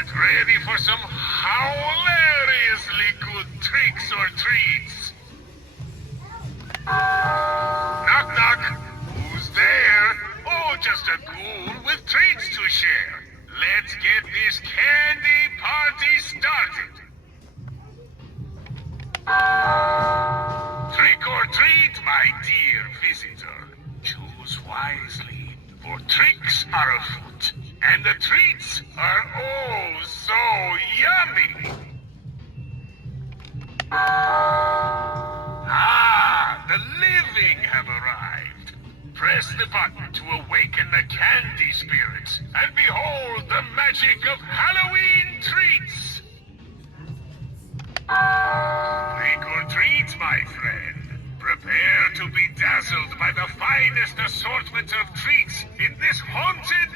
Get ready for some hilariously good tricks or treats. Knock, knock. Who's there? Oh, just a ghoul with treats to share. Let's get this candy party started. Trick or treat, my dear visitor. Choose wisely, for tricks are afoot, and the treats are oh so yummy. Ah, the living have arrived. Press the button to awaken the candy spirits, and behold the magic of Halloween treats. Trick or treat, my friend. Prepare to be dazzled by the finest assortment of treats in this haunted